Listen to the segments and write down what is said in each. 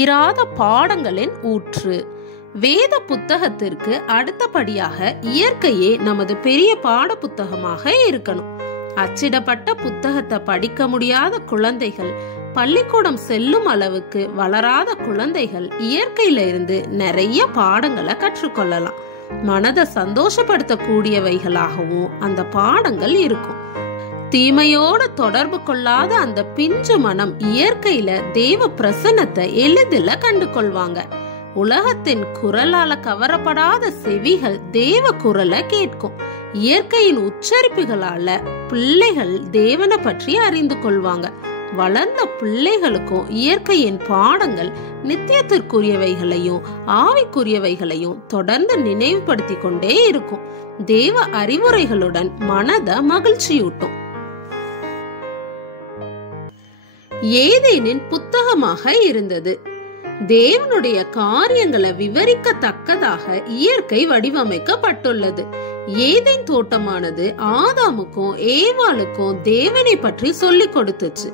தீராத பாடங்களின் ஊற்று. வேத புத்தகத்திற்கு அடுத்தபடியாக இயற்கையே நமது பெரிய பாட புத்தகமாக இருக்கணும். அச்சிடப்பட்ட புத்தகத்தை படிக்க முடியாத குழந்தைகள், பள்ளிக்கூடம் செல்லும் அளவுக்கு வளராத குழந்தைகள் இயற்கையில இருந்து நிறைய பாடங்களை கற்றுக்கொள்ளலாம். மனதை சந்தோஷப்படுத்தக்கூடியவைகளாகவும் அந்த பாடங்கள் இருக்கும். தீமையோட தொடர்பு கொள்ளாத அந்த பிஞ்சு மனம் இயற்கையில தேவ பிரசன்னத்தை எளிதில் கண்டு கொள்வாங்க. உலகத்தின் குரலால கவரப்படாத செவிகள் தேவ குரலை கேட்கும். இயற்கையின் உச்சரிப்புகளால பிள்ளைகள் தேவனை பற்றி அறிந்து கொள்வாங்க. வளர்ந்த பிள்ளைகளுக்கும் இயற்கையின் பாடங்கள் நித்தியத்திற்குரியவைகளையும் ஆவிக்குரியவைகளையும் தொடர்ந்து நினைவுபடுத்தி கொண்டே இருக்கும். தேவ அறிவுரைகளுடன் மனதை மகிழ்ச்சியூட்டும். ஏதேனின் புத்தகமாக இருந்தது. தேவனுடைய காரியங்களை விவரிக்கத்தக்கதாக இயற்கை வடிவமைக்கப்பட்டுள்ளது. ஏதேன் தோட்டமானது ஆதாமுக்கும் ஏவாளுக்கும் தேவனை பற்றி சொல்லிக் கொடுத்துச்சு.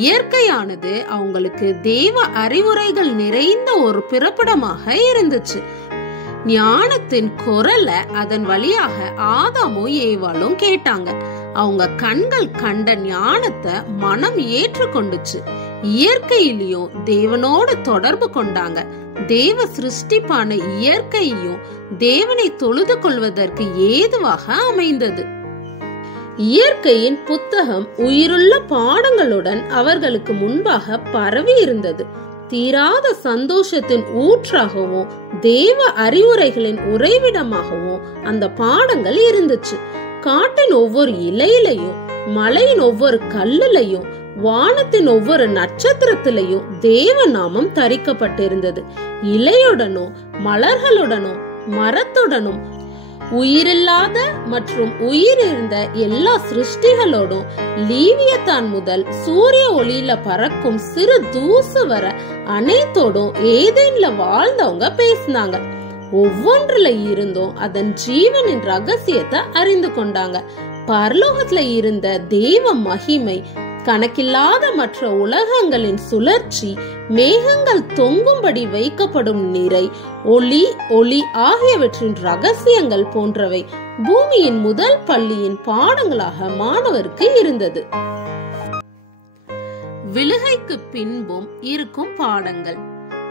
இயற்கையானது அவங்களுக்கு தேவ அறிவுரைகள் நிறைந்த ஒரு பிறப்பிடமாக இருந்துச்சு. ஞானத்தின் குரலை அதன் வழியாக ஆதாமும் ஏவாளும் கேட்டாங்க. அவங்க கண்கள் கண்ட ஞானத்தை மனம் ஏற்றுக்கொண்டுச்சு. இயற்கையிலையும் தேவனோடு தொடர்பு கொண்டாங்க. தேவ சிருஷ்டிப்பான இயற்கையையும் தேவனை தொழுது கொள்வதற்கு ஏதுவாக அமைந்தது. இயற்கையின் புத்தகம் உயிருள்ள பாடங்களுடன் அவர்களுக்கு முன்பாக பரவி இருந்தது. தீராத சந்தோஷத்தின் ஊற்றாகவும் தேவ அறிவுரைகளின் உறைவிடமாகவும் அந்த பாடங்கள் இருந்துச்சு. காட்டின் ஒவ்வொரு இலையிலையும், மலையின் ஒவ்வொரு கல்லுலையும், வானத்தின் ஒவ்வொரு நட்சத்திரத்திலையும் தேவ நாமம் தரிக்கப்பட்டிருந்தது. இலையுடனும் மலர்களுடனும் மரத்துடனும் உயிரில்லாத மற்றும் உயிர் இருந்த எல்லா சிருஷ்டிகளோடும் லீவியத்தான் முதல் சூரிய ஒளியில பறக்கும் சிறு தூசு வர அனைத்தோடும் ஏதேன்ல வாழ்ந்தவங்க பேசினாங்க. ஒவ்வொன்றுல இருந்தும் அதன் ஜீவனின் ரகசியத்தை அறிந்து கொண்டாங்க. பரலோகத்துல இருந்த தேவ மகிமை, கணக்கில்லாத மற்ற உலகங்களின் சுழற்சி, மேகங்கள் தொங்கும்படி வைக்கப்படும் நிறை, ஒளி ஒளி ஆகியவற்றின் ரகசியங்கள் போன்றவை பூமியின் முதல் பள்ளியின் பாடங்களாக மாணவருக்கு இருந்தது. விழுகைக்கு பின்பும் இருக்கும் பாடங்கள்.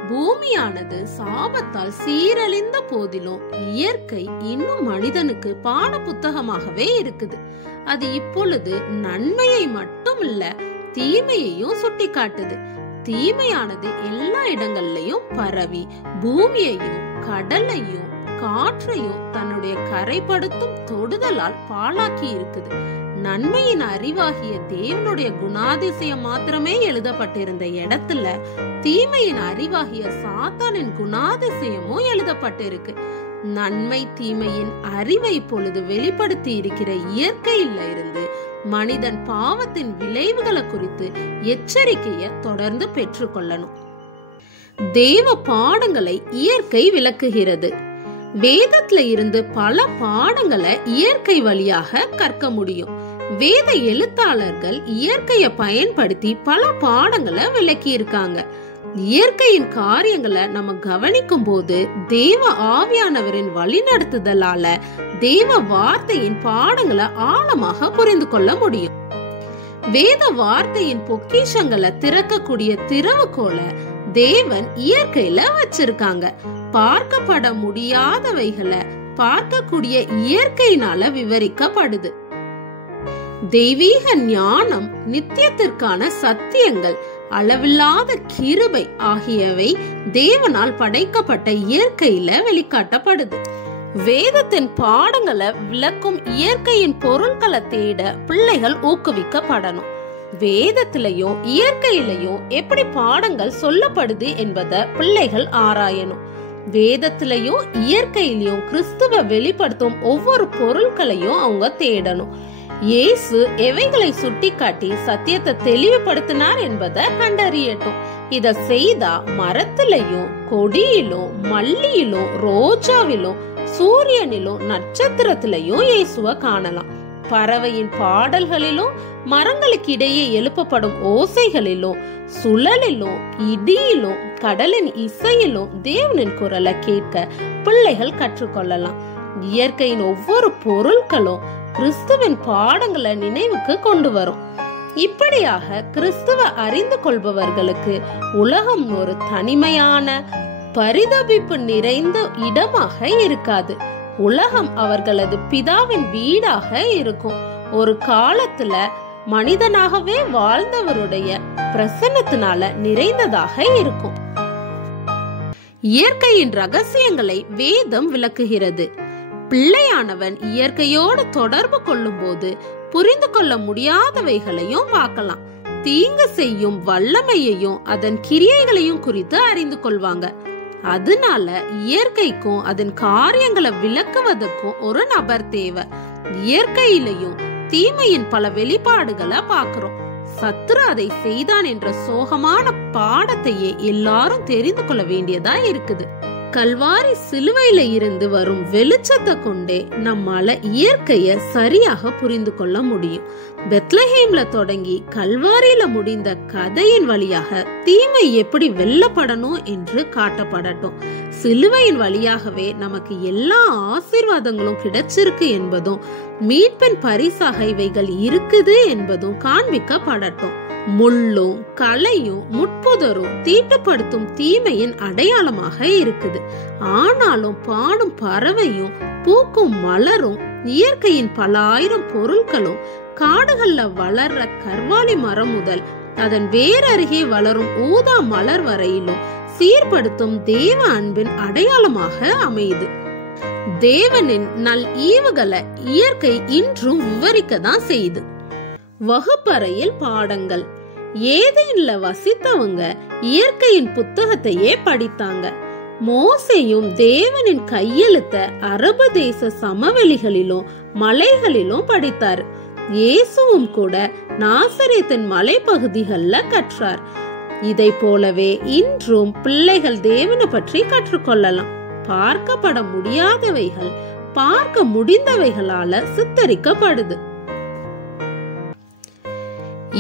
பூமியானது சாபத்தால் சீரழிந்த போதிலும் இயற்கை இன்னும் மனிதனுக்கு பாட புத்தகமாகவே இருக்குது. அது இப்பொழுது நன்மையை மட்டும் இல்ல, தீமையையும் சுட்டி காட்டுது. தீமையானது எல்லா இடங்கள்லயும் பரவி பூமியையும் கடலையும் காற்றையும் தன்னுடைய கரைப்படுத்தும் தொடுதலால் பாழாக்கி இருக்குது. நன்மையின் அறிவாகிய தேவனுடைய குணாதிசயம் மாத்திரமே எழுதப்பட்டிருந்த இடத்துல தீமையின் அறிவாகிய சாத்தானின் குணாதிசயமும் எழுதப்பட்டிருக்கு. நன்மை தீமையின் அறிவை இப்பொழுது வெளிப்படுத்தி இருக்கிற இயற்கையில இருந்து மனிதன் பாவத்தின் விளைவுகளை குறித்து எச்சரிக்கையை தொடர்ந்து பெற்றுக்கொள்ளணும். தேவ பாடங்களை இயற்கை விளக்குகிறது. வேதத்துல இருந்து பல பாடங்களை இயற்கை வழியாக கற்க முடியும். வேத எழுத்தாளர்கள் இயற்கையை பயன்படுத்தி பல பாடங்களை விளக்கி இருக்காங்க. இயற்கையின் காரியங்களை நம்ம கவனிக்கும் போது தேவ ஆவியானவரின் வழிநடத்துதலால தேவ வார்த்தையின் பாடங்களை ஆழமாக புரிந்து கொள்ள முடியும். வேத வார்த்தையின் பொக்கிஷங்களை திறக்கக்கூடிய திறவுகோலை தேவன் இயற்கையில வச்சிருக்காங்க. பார்க்கப்பட முடியாதவைகளை பார்க்கக்கூடிய இயற்கையினால விவரிக்கப்படுது. தெய்வீக ஞானம், நித்தியத்திற்கான சத்தியங்கள், அளவில்லாத கிருபை ஆகியவை தேவனால் படைக்கப்பட்ட இயற்கையில வெளிக்காட்டப்படுது. வேதத்தின் பாடங்களை விளக்கும் இயற்கையின் பொருட்களை தேட பிள்ளைகள் ஊக்குவிக்கப்படணும். வேதத்திலையும் இயற்கையிலையும் எப்படி பாடங்கள் சொல்லப்படுது என்பதை பிள்ளைகள் ஆராயணும். வேதத்திலையும் இயற்கையிலையும் கிறிஸ்துவ வெளிப்படுத்தும் ஒவ்வொரு பொருட்களையும் அவங்க தேடணும். இயேசு எவைகளை சுட்டிக்காட்டி சத்தியத்தை தெளிவுபடுத்தினார் என்பதை கண்டறியட்டும். இத செய்தா மரத்திலையும் கொடியிலும் மல்லியிலும் ரோஜாவிலும் சூரியனிலும் நட்சத்திரத்திலையும் இயேசுவை காணலாம். பறவையின் பாடல்களிலும் மரங்களுக்கு இடையே எழுப்பப்படும் ஓசைகளிலும் சுழலிலும் இடியிலும் கடலின் இசையிலும் தேவனின் குரலை கேட்க பிள்ளைகள் கற்றுக்கொள்ளலாம். இயற்கையின் ஒவ்வொரு பொருட்களும் கிறிஸ்துவின் பாடங்களை நினைவுக்கு கொண்டு வரும். இப்படியாக கிறிஸ்துவ அறிந்து கொள்பவர்களுக்கு உலகம் ஒரு தனிமையான பரிதபிப்பு நிறைந்த இடமாக இருக்காது. உலகம் அவர்களது பிதாவின் வீடாக இருக்கும். ஒரு காலத்துல மனிதனாகவே வாழ்ந்தவருடைய பிரசன்னத்தினால நிறைந்ததாக இருக்கும். இயற்கையின் ரகசியங்களை வேதம் விளக்குகிறது. பிள்ளையானவன் இயற்கையோடு தொடர்பு கொள்ளும் போது புரிந்து கொள்ள முடியாதவைகளையும் பார்க்கலாம். தீங்கு செய்யும் வல்லமையையும் அதன் கிரியைகளையும் குறித்து அறிந்து கொள்வாங்க. அதனால இயற்கைக்கும் அதன் காரியங்களை விளக்குவதற்கும் ஒரு நபர் தேவை. இயற்கையிலையும் தீமையின் பல வெளிப்பாடுகளை பார்க்கிறோம். சத்துரு அதை செய்தான் என்ற சோகமான பாடத்தையே எல்லாரும் தெரிந்து கொள்ள வேண்டியதா இருக்குது. கல்வாரி சிலுவையில இருந்து வரும் வெளிச்சத்தை கொண்டே நம்மால இயற்கைய சரியாக புரிந்து கொள்ள முடியும். பெத்லஹேம்ல தொடங்கி கல்வாரியில முடிந்த கதையின் வழியாக தீமை எப்படி வெல்லப்படணும் என்று காட்டப்படட்டும். சிலுவையின் வழியாகவே நமக்கு எல்லா ஆசீர்வாதங்களும் கிடைச்சிருக்கு என்பதும் மீட்பின் பரிசாக இவைகள் இருக்குது என்பதும் காண்பிக்கப்படட்டும். முள்ளும் களையும் முட்புதரும் தீட்டுப்படுத்தும் தீமையின் அடையாளமாக இருக்குது. ஆனாலும் பாடும் பறவையும் பூக்கும் மலரும் இயற்கையின் பல ஆயிரம் பொருட்களும் காடுகள்ல வளர்ற கர்வாலி மரம் முதல் அதன் வேறருகே வளரும் ஊதா மலர் வரையிலும் சீர்படுத்தும் தேவ அன்பின் அடையாளமாக அமையுது. தேவனின் நல் ஈவுகளை இயற்கை இன்றும் விவரிக்கதான் செய்யுது. வகுப்பறையில் பாடங்கள். ஏதேன்ல வசித்தவங்க இயற்கையின் புத்தகத்தையே படித்தாங்க. மோசேயும் தேவனின் கையெழுத்த அரபு தேச சமவெளிகளிலும் மலைகளிலும் படித்தார். இயேசுவும் கூட நாசரேத்தின் மலைப்பகுதிகள்ல கற்றார். இதை போலவே இன்றும் பிள்ளைகள் தேவனை பற்றி கற்றுக்கொள்ளலாம். பார்க்கப்பட முடியாதவைகள் பார்க்க முடிந்தவைகளால சித்தரிக்கப்படுது.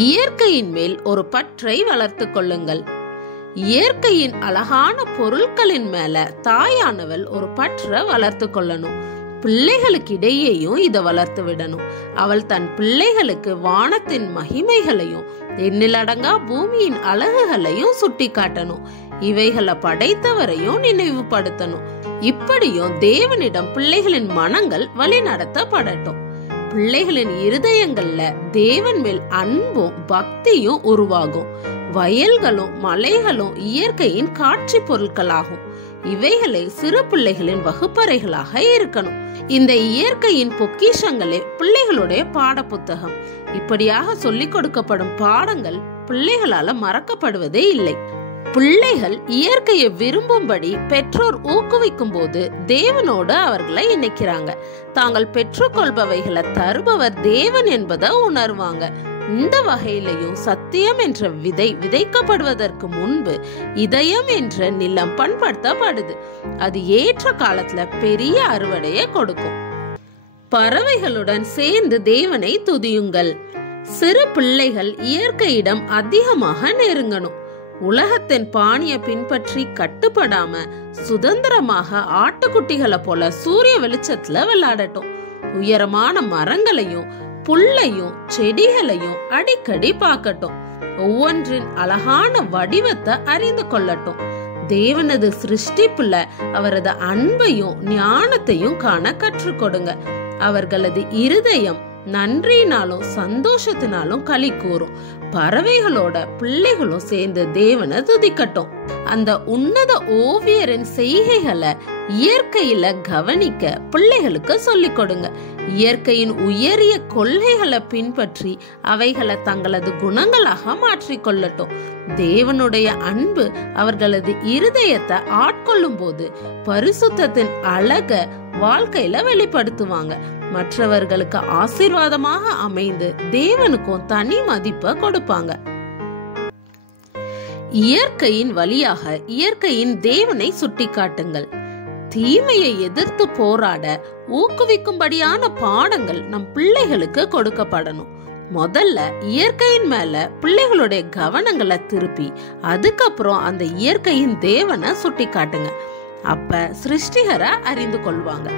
இயற்கையின் மேல் ஒரு பற்றை வளர்த்து கொள்ளுங்கள். இயற்கையின் அழகான பொருட்களின் மேல தாயானவள் ஒரு பற்றை வளர்த்து கொள்ளணும். பிள்ளைகளுக்கு இடையேயும் இதை வளர்த்து விடணும். அவள் தன் பிள்ளைகளுக்கு வானத்தின் மகிமைகளையும் எண்ணிலடங்கா பூமியின் அழகுகளையும் சுட்டி காட்டணும். இவைகளை படைத்தவரையும் நினைவுபடுத்தணும். இப்படியும் தேவனிடம் பிள்ளைகளின் மனங்கள் வழி நடத்தப்படட்டும். பிள்ளைகளின் இருதயங்கள்ல தேவன் மேல் அன்பும் பக்தியும் உருவாகும். வயல்களும் மலைகளும் இயற்கையின் காட்சி பொருட்களாகும். இவைகளை சிறு பிள்ளைகளின் வகுப்பறைகளாக இருக்கணும். இந்த இயற்கையின் பொக்கிஷங்களே பிள்ளைகளுடைய பாட புத்தகம். இப்படியாக சொல்லிக் கொடுக்கப்படும் பாடங்கள் பிள்ளைகளால மறக்கப்படுவதே இல்லை. பிள்ளைகள் இயற்கையை விரும்பும்படி பெற்றோர் ஊக்குவிக்கும் போது தேவனோடு அவர்களை இணைக்கிறாங்க. தாங்கள் பெற்றுக்கொள்பவைகளை தருபவர் தேவன் என்பதை உணர்வாங்க. இந்த வகையிலையும் சத்தியம் என்ற விதை விதைக்கப்படுவதற்கு முன்பு இதயம் என்ற நிலம் பண்படுத்தப்படுது. அது ஏற்ற காலத்துல பெரிய அறுவடையை கொடுக்கும். பறவைகளுடன் சேர்ந்து தேவனை துதியுங்கள். சிறு பிள்ளைகள் இயற்கையிடம் அதிகமாக நெருங்கணும். உலகத்தின் பாணிய பின்பற்றி கட்டுப்படாம சுதந்திரமாக ஆட்டுக்குட்டிகளை போல சூரிய வெளிச்சத்துல விளையாடட்டும். உயரமான மரங்களையும் புல்லையும் செடிகளையும் அடிக்கடி பார்க்கட்டும். ஒவ்வொன்றின் அழகான வடிவத்தை அறிந்து கொள்ளட்டும். தேவனது சிருஷ்டிப்புல அவரது அன்பையும் ஞானத்தையும் காண கற்றுக் கொடுங்க. அவர்களது இருதயம் நன்றியினாலும் சந்தோஷத்தினாலும் களி கூறும். பறவைகளோட பிள்ளைகளும் சேர்ந்து தேவனை துதிக்கட்டும். அந்த உன்னத ஓவியரின் செய்கைகளை இயற்கையில கவனிக்க பிள்ளைகளுக்கு சொல்லிக் கொடுங்க. இயற்கையின் உயரிய கொள்கைகளை பின்பற்றி அவைகளை தங்களது குணங்களாக மாற்றிக்கொள்ளட்டும். தேவனுடைய அன்பு அவர்களது இருதயத்தை ஆட்கொள்ளும் போது பரிசுத்தத்தின் அழக வாழ்க்கையில வெளிப்படுத்துவாங்க. மற்றவர்களுக்கு ஆசீர்வாதமாக அமைந்து தேவனுக்கும் தனி மதிப்பை கொடுப்பாங்க. இயற்கையின் வழியாக இயற்கையின் தேவனை சுட்டிக்காட்டுங்கள். தீமையை எதிர்த்து போராட ஊக்குவிக்கும்படியான பாடங்கள் நம் பிள்ளைகளுக்கு கொடுக்கப்படணும். முதல்ல இயற்கையின் மேல பிள்ளைகளுடைய கவனங்களை திருப்பி அதுக்கப்புறம் அந்த இயற்கையின் தேவனை சுட்டி காட்டுங்க. அப்ப சிருஷ்டிகரை அறிந்து கொள்வாங்க.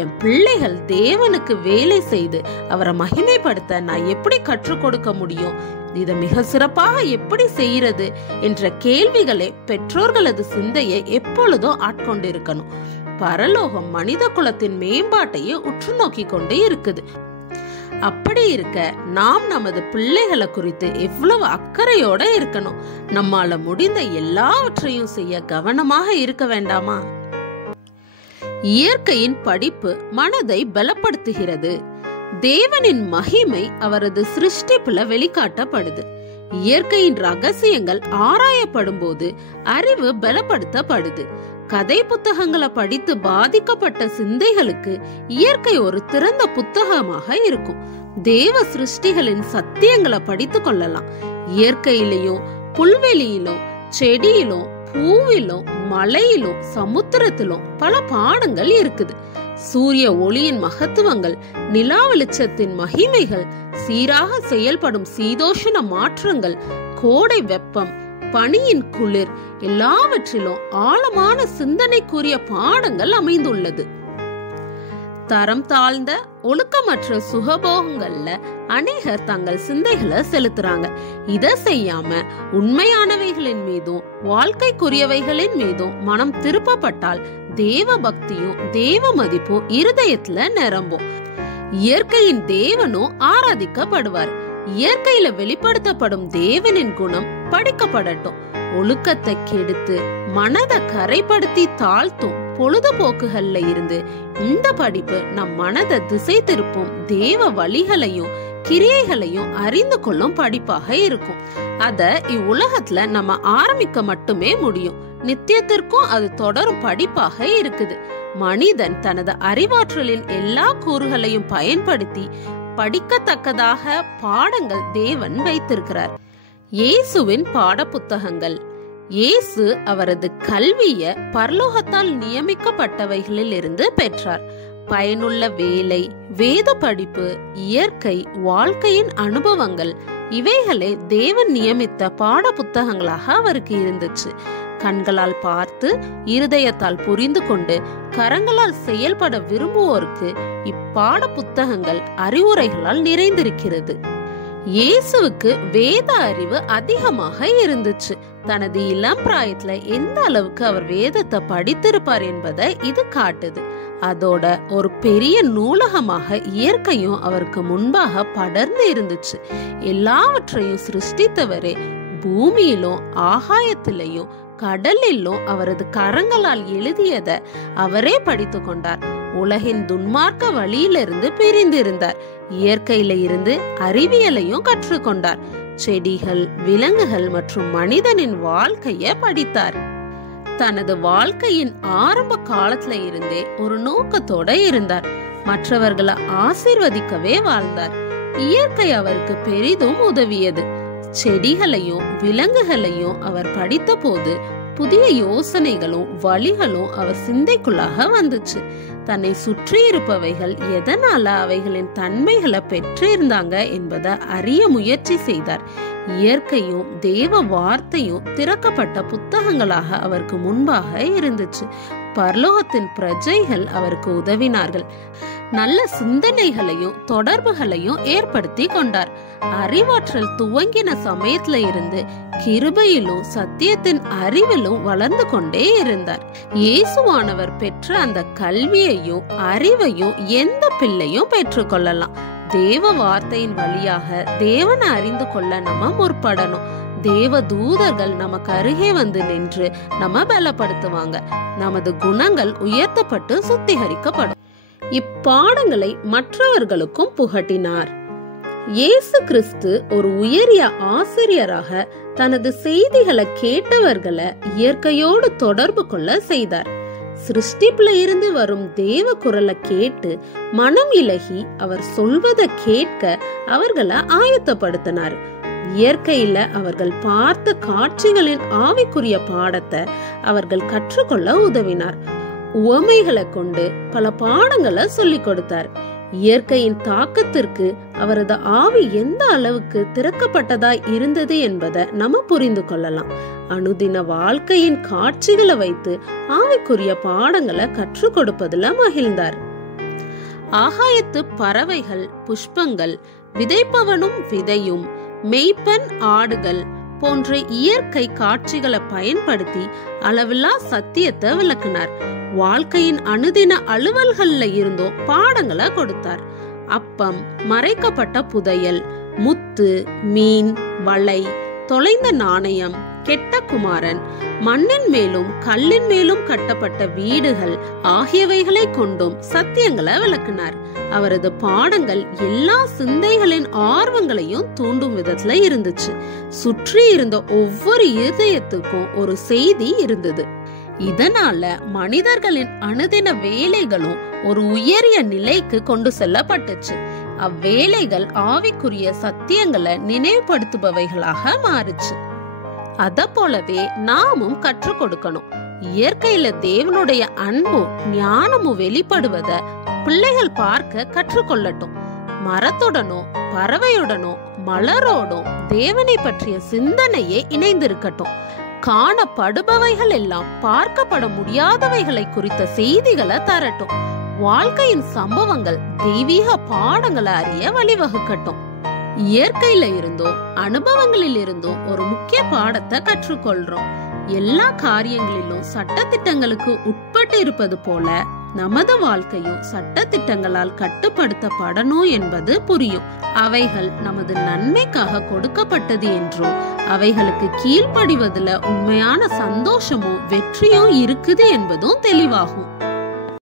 என் பிள்ளைகள் தேவனுக்கு வேலை செய்து அவரை மகிமைப்படுத்த நான் எப்படி கற்றுக் கொடுக்க முடியும், இதை மிக சிறப்பாக எப்படி செய்யறது என்ற கேள்விகளை பெற்றோர்களது சிந்தையை எப்பொழுதும் ஆட்கொண்டு இருக்கணும். பரலோகம் மனித குலத்தின் மேம்பாட்டையே உற்று நோக்கி கொண்டே இருக்குது. அப்படி இருக்க நாம் நமது பிள்ளைகளை குறித்து எவ்வளவு அக்கறையோட இருக்கணும். நம்மால முடிந்த எல்லாவற்றையும் செய்ய கவனமாக இருக்க வேண்டாமா? இயற்கையின் படிப்பு மனதை பலப்படுத்துகிறது. தேவனின் மகிமை அவரது சிருஷ்டிப்புல வெளிக்காட்டப்படுது. இயற்கையின் ரகசியங்கள் ஆராயப்படும் போது அறிவு பலப்படுத்தப்படுது. கதை புத்தகங்களை படித்து பாதிக்கப்பட்ட சிந்தைகளுக்கு இயற்கை ஒரு திறந்த புத்தகமாக இருக்கும். தேவ சிருஷ்டிகளின் சத்தியங்களை படித்து கொள்ளலாம். இயற்கையிலும் புல்வெளியிலும் செடியிலும் பூவிலும் மலையிலும் சமுத்திரத்திலும் பல பாடங்கள் இருக்குது. சூரிய ஒளியின் மகத்துவங்கள், நிலா வெளிச்சத்தின் மகிமைகள், சீராக செயல்படும் சீதோஷண மாற்றங்கள், கோடை வெப்பம், பனியின் குளிர், எல்லாவற்றிலும் ஆழமான சிந்தனைக்குரிய பாடங்கள் அமைந்துள்ளது. தரம் தாழ்ந்த ஒழுக்கமற்ற சுகபோகங்கள்ல அநேகர் தங்கள் சிந்தைகளை செலுத்துறாங்க. இதை செய்யாம உண்மையானவைகளின் மீதும் வாழ்க்கைக்குரியவைகளின் மீதும் மனம் திருப்பப்பட்டால் தேவ பக்தியும் தேவ மதிப்பும் இருதயத்துல நிரம்பும். இயற்கையின் தேவனும் ஆராதிக்கப்படுவார். இயற்கையில வெளிப்படுத்தப்படும் தேவனின் குணம் படிக்கப்படட்டும். ஒழுக்கத்தை கெடுத்து மனதை கரைப்படுத்தி தாழ்த்தும் பொழுதுபோக்குகள்ல இருந்து இந்த படிப்பு நம் மனதை திசை திருப்பும் தேவ வழிகளையும் கிரியைகளையும் அறிந்து கொள்ளும் படிப்பாக இருக்கும். அத இவ்வுலகத்துல நம்ம ஆரம்பிக்க மட்டுமே முடியும். நித்தியத்திற்கும் அது தொடரும் படிப்பாக இருக்குது. மனிதன் தனது அறிவாற்றலின் எல்லா கூறுகளையும் பயன்படுத்தி படிக்கத்தக்கதாக பாடங்கள் தேவன் வைத்திருக்கிறார். இயேசுவின் பாட புத்தகங்கள். இயேசு அவரது கல்விய பரலோகத்தால் நியமிக்கப்பட்டவைகளில் இருந்து பெற்றார். பயனுள்ள வேலை, வேத படிப்பு, இயற்கை, வாழ்க்கையின் அனுபவங்கள் இவைகளை தேவன் நியமித்த பாட புத்தகங்களாக அவருக்கு இருந்துச்சு. கண்களால் பார்த்து இருதயத்தால் புரிந்து கொண்டு கரங்களால் செயல்பட விரும்புவோருக்கு இப்பாட புத்தகங்கள் அறிவுரைகளால் நிறைந்திருக்கிறது. இயேசுவுக்கு வேத அறிவு அதிகமாக இருந்துச்சு. தனது இளம் பிராயத்துல எந்த அளவுக்கு அவர் வேதத்தை படித்திருப்பார் என்பதை இது காட்டுது. அதோட ஒரு பெரிய நூலகமாக இயற்கையும் அவருக்கு முன்பாக படர்ந்து இருந்துச்சு. எல்லாவற்றையும் சிருஷ்டித்தவரே பூமியிலும் ஆகாயத்திலையும் கடலிலும் அவரது கரங்களால் எழுதியத அவரே படித்து கொண்டார். உலகின் துன்மார்க்க வழியிலிருந்து பிரிந்திருந்தார். இயற்கையில இருந்து அறிவியலையும் கற்றுக்கொண்டார். செடிகள், விலங்குகள் மற்றும் மனிதனின் வாழ்க்கைய படித்தார். தனது வாழ்க்கையின் ஆரம்ப காலத்துல இருந்தே ஒரு நோக்கத்தோட இருந்தார். மற்றவர்களை ஆசீர்வதிக்கவே வாழ்ந்தார். இயற்கை அவருக்கு பெரிதும் உதவியது. செடிகளையும் விலங்குகளையும் அவர் படித்த போது புதிய யோசனைகளும் வழிகளும் அவர் சிந்தைக்குள்ளாக வந்துச்சு. தன்னை சுற்றி இருப்பவைகள் எதனால அவைகளின் தன்மைகளை பெற்றிருந்தாங்க என்பதை அறிய முயற்சி செய்தார். இயற்கையும் தேவ வார்த்தையும் திறக்கப்பட்ட புத்தகங்களாக அவருக்கு முன்பாக இருந்துச்சு. பரலோகத்தின் பிரஜைகள் அவருக்கு உதவினார்கள். நல்ல சிந்தனைகளையும் தொடர்புகளையும் ஏற்படுத்தி கொண்டார். அறிவாற்றல் துவங்கின சமயத்துல இருந்து கிருபையிலும் சத்தியத்தின் அறிவிலும் வளர்ந்து கொண்டே இருந்தார். இயேசுவானவர் பெற்ற அந்த கல்வியையும் அறிவையும் எந்த பிள்ளையும் பெற்றுக்கொள்ளலாம். தேவ வார்த்தையின் வழியாக தேவனை அறிந்து கொள்ள நம்ம முற்படணும். தேவ தூதர்கள் நமக்கு அருகே வந்து நின்று நம்ம பலப்படுத்துவாங்க. நமது குணங்கள் உயர்த்தப்பட்டு சுத்திகரிக்கப்படும். இப்பாடங்களை மற்றவர்களுக்கும் புகட்டினார். இயேசு கிறிஸ்து ஒரு உயரிய ஆசிரியராக தனது செய்திகளை கேட்டவர்களை இயற்கையோடு தொடர்பு கொள்ள செய்தார். சிருஷ்டிப்புல இருந்து வரும் தேவ குரலை கேட்டு மனம் இலகி அவர் சொல்வதை கேட்க அவர்களை ஆயத்தப்படுத்தினார். இயற்கையில அவர்கள் பார்த்த காட்சிகளின் ஆவிக்குரிய பாடத்தை அவர்கள் கற்றுக்கொள்ள உதவினார். உவமைகளை கொண்டு பல பாடங்களை சொல்லிக் கொடுத்தார். இயற்கையின் தாக்கத்திற்கு அவரது ஆவி எந்த அளவுக்கு திறக்கப்பட்டதாய் இருந்தது என்பதை நம்ம புரிந்து கொள்ளலாம். அனுதின வாழ்க்கையின் காட்சிகளை வைத்து ஆவிக்குரிய பாடங்களை கற்றுக் கொடுப்பதுல மகிழ்ந்தார். ஆகாயத்து பறவைகள், புஷ்பங்கள், விதைப்பவனும் விதையும், மெய்ப்பன் ஆடுகள் போன்ற இயற்கை காட்சிகளை பயன்படுத்தி அளவில்லா சத்தியத்தை விளக்கினார். வாழ்க்கையின் அனுதின அலுவல்கள்ல இருந்தும் பாடங்களை கொடுத்தார். அப்பம், மறைக்கப்பட்ட புதையல், முத்து, மீன், வளை, தொலைந்த நாணயம், கெட்ட குமாரன், மண்ணின் மேலும் கல்லின் மேலும் கட்டப்பட்ட வீடுகள் ஆகியவைகளை கொண்டும் சத்தியங்களை விளக்கினார். அவரது பாடங்கள் எல்லா சிந்தைகளின் ஆர்வங்களையும் தூண்டும் விதத்துல இருந்துச்சு. சுற்றி இருந்த ஒவ்வொரு இருதயத்துக்கும் ஒரு செய்தி இருந்தது. இதனால மனிதர்களின் அனுதின வேலைகளும் ஒரு உயரிய நிலைக்கு கொண்டு செல்லப்பட்டுச்சு. அவ்வேலைகள் ஆவிக்குரிய சத்தியங்களை நினைவுபடுத்துபவைகளாக மாறுச்சு. அத போலவே நாமும் கற்றுக் கொடுக்கணும். இயற்கையில தேவனுடைய அன்பும் ஞானமும் வெளிப்படுவத பிள்ளைகள் பார்க்க கற்றுக்கொள்ளட்டும். மரத்துடனோ பறவையுடனோ மலரோடும் தேவனை பற்றிய சிந்தனையே இணைந்திருக்கட்டும். காணப்படுபவைகள் எல்லாம் பார்க்கப்பட முடியாதவைகளை குறித்த செய்திகளை தரட்டும். வாழ்க்கையின் சம்பவங்கள் தெய்வீக பாடங்களை அறிய வழிவகுக்கட்டும். இயற்கையில இருந்தும் அனுபவங்களில் இருந்தும் ஒரு முக்கிய பாடத்தை கற்றுக்கொள்றோம். எல்லா காரியங்களிலும் சட்டதிட்டங்களுக்கு உட்பட்டு இருப்பது போல நமது வாழ்க்கையும் சட்டதிட்டங்களால் கட்டுப்படுத்தப்படணும் என்பது புரியும். அவைகள் நமது நன்மைக்காக கொடுக்கப்பட்டது என்றும் அவைகளுக்கு கீழ்ப்படிவதில் உண்மையான சந்தோஷமும் வெற்றியும் இருக்குது என்பதும் தெளிவாகும்.